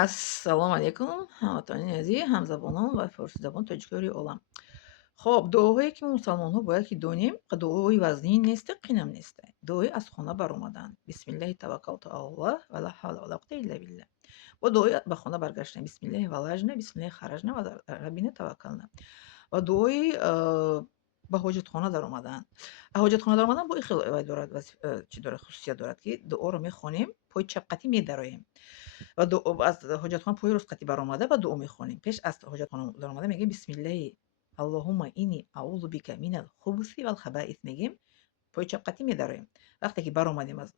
ассалому алайкум, ҳамватони азиз, ҳамзабонон ва форсизабон тоҷикёри олам. Хоб, дуоҳое ки мо мусалмонҳо бояд ки донем, дуои вазнин несте, қинам несте. Дуои аз хона баромадан. Бисмиллаҳи таваккалту алаллоҳ ва ла ҳавла ва ла қуввата илля биллаҳ. Ва дуои ба хона баргаштан. Бисмиллаҳи валажна, бисмиллаҳи харажна ва ала раббина таваккална. Ва дуои ба ҳоҷатхона даромадан. Ҳоҷатхона даромадан бо хеле дорад чӣ дорад, хусусият дорад, ки дуоро мехонем, пои чапқатӣ медароем. ва аз ҳоҷатхона пои ростқатӣ баромада ва дуо мехонем. Пеш аз ҳоҷатхона даромада мегӯем бисмиллаҳи аллоҳумма инни аъузу бика минал хубуси вал хабаис мегӯем, пои чапқатӣ медароем. Вақте ки баромадем аз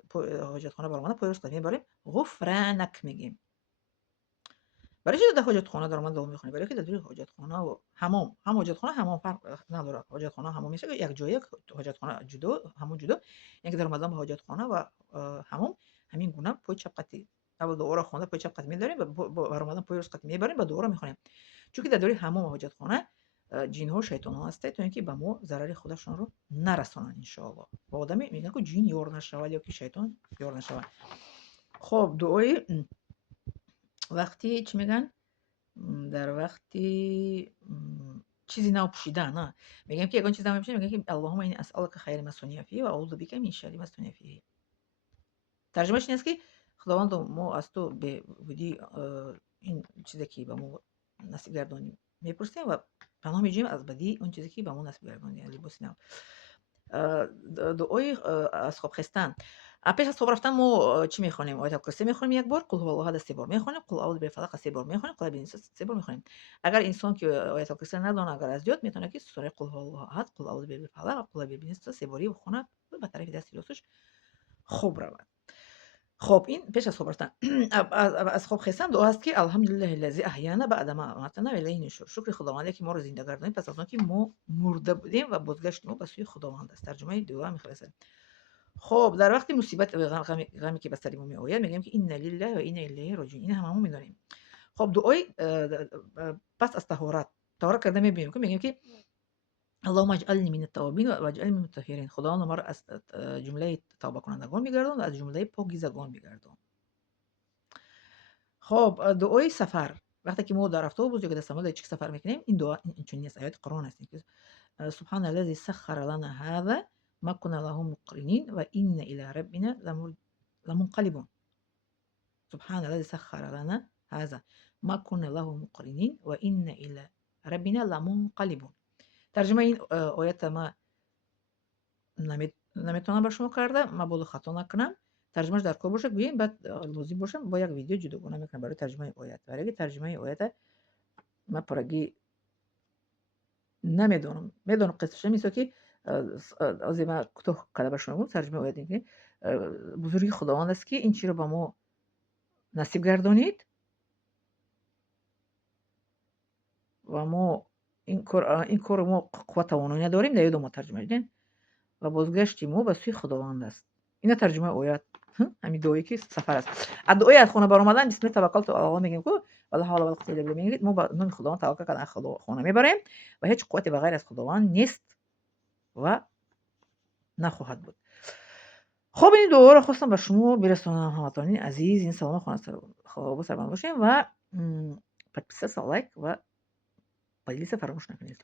ҳоҷатхона баромада, пои ростқатӣ мебарем, ғуфранак мегӯем. барои чӣ дар ҳоҷатхона даромада дуо мехонем? Барои ки дар дури ҳоҷатхона ва ҳамом, ҳам ҳоҷатхона ҳамом фарқ надорад. Ҳоҷатхона ҳамом мешавад якҷоя, ҳоҷатхона ҷудо, ҳамом ҷудо. Яъне ки дар омадан ба ҳоҷатхона ва ҳамом ҳамин гуна пои чапқатӣ. Аввал дуоро хонда пои чапқатӣ медарем, бар омадан пои ростқатӣ мебарем, ба дуоро мехонем. Чунки дар дури ҳамом ва ҳоҷатхона ҷинҳо, шайтонҳо ҳастанд, то ин ки ба мо зарари худашонро нарасонанд иншоаллоҳ. Ба одаме мегӯянд ки ҷин ёр нашавад ё ки шайтон ёр нашавад. хоб, дуои вақти чӣ мегӯянд? Дар вақти чизи нав пӯшидан, мегӯем ки ягон чизи нав мепӯшем, мегӯем ки аллоҳумма инни асъалука хайри ма суниа фиҳи ва аъузу бика мин шарри ма суниа фиҳи. тарҷумааш ин аст ки худовандо мо аз ту бевуҷудӣ ин чизе ки ба мо насиб гардонӣ мепурсем ва паноҳ меҷӯем аз бадии он чизе ки ба мо насиб гардонӣ, аз либоси нав. Дуои аз хоб хестан. Пеш аз хоб рафтан мо чӣ мехонем? Оятал курсӣ мехонем як бор, қул ҳуваллоҳу аҳад 3 бор мехонем, қул аъузу бирабbil фалақ 3 бор мехонем, қул аъузу биннас 3 бор мехонем. Агар инсон ки оятал курсӣ надонад, агар аз ёд метавонад ки сураи қул ҳуваллоҳу аҳад, қул аъузу бирабbil фалақ ва қул аъузу биннас 3 борӣ бихонад, ба тарафи дасти росташ хоб равад. хоб, ин пеш аз хоб рафтан. Аз хоб хестан дуо аст ки алҳамдулиллаҳи лази аҳяна баъда ма аматана ва илайҳи нушур. Шукри худованде ки моро зинда гардонид пас аз он ки мо мурда будем ва бозгашти мо ба сӯи худованд аст. Тарҷумаи дуо мехоҳад. хоб, дар вақти мусибат ғаме ки ба сари мо меояд, мегӯем ки инна лиллаҳи ва инна илайҳи роҷиун. Ин ҳамаҳон медонем. хоб, дуои пас аз таҳорат. Таҳорат карда мебинем ки мегӯем ки аллоҳумма аҷъалнӣ мин аттаввабин ва аҷъалнӣ мин алмутатаҳҳирин. худовандо маро аз ҷумлаи тавбакунандагон бигардон ва аз ҷумлаи покизагон бигардон. хоб, дуои сафар. вақте ки мо дар автобус ё ки дар самолот чӣ сафар мекунем, ин дуо инчунин аст. Ояти Қуръон аст. Субҳаналлази саххара лана ҳаза ма кунна лаҳу муқринин ва инна иля раббина ламунқалибун. Субҳаналлази саххара лана ҳаза ма кунна лаҳу муқринин ва инна иля раббина ламунқалибун. тарҷумаи ин оята ма наметавонам ба шумо карда, мабодо хато накунам. тарҷумааш дар кор бошад, гӯем баъд лозим бошад бо як видео ҷудогона мекунам барои тарҷумаи оят. Барои тарҷумаи оята ма пуррагӣ намедонам. Медонам қиссаша, мисол ки озӣ ма кӯтоҳ карда ба шумо гуфтам тарҷумаи оят ин ки бузургии худованд аст ки ин чиро ба мо насиб гардонид ва мо ин кор мо қувват тавоноӣ надорем. Дар ёдам омад тарҷумааш дидем ва бозгашти мо ба сӯи худованд аст. Ина тарҷумаи оят. ҳамин дуое ки сафар аст. дуои аз хона баромадан бисмиллаҳи таваккалту алаллоҳ мегӯем ки ва ла ҳавла ва ла қуввата илля биллаҳ мегӯем. Мо ба номи худованд таваккул кардан хона мебарем ва ҳеҷ қуввате ба ғайр аз худованд нест ва нахоҳад буд. хоб, ин дуоро хостам ба шумо бирасонам, ҳамватони азиз. Ин салома сарбанд бошем ва подписаться, лайк ва поделиться фаромӯш накунед.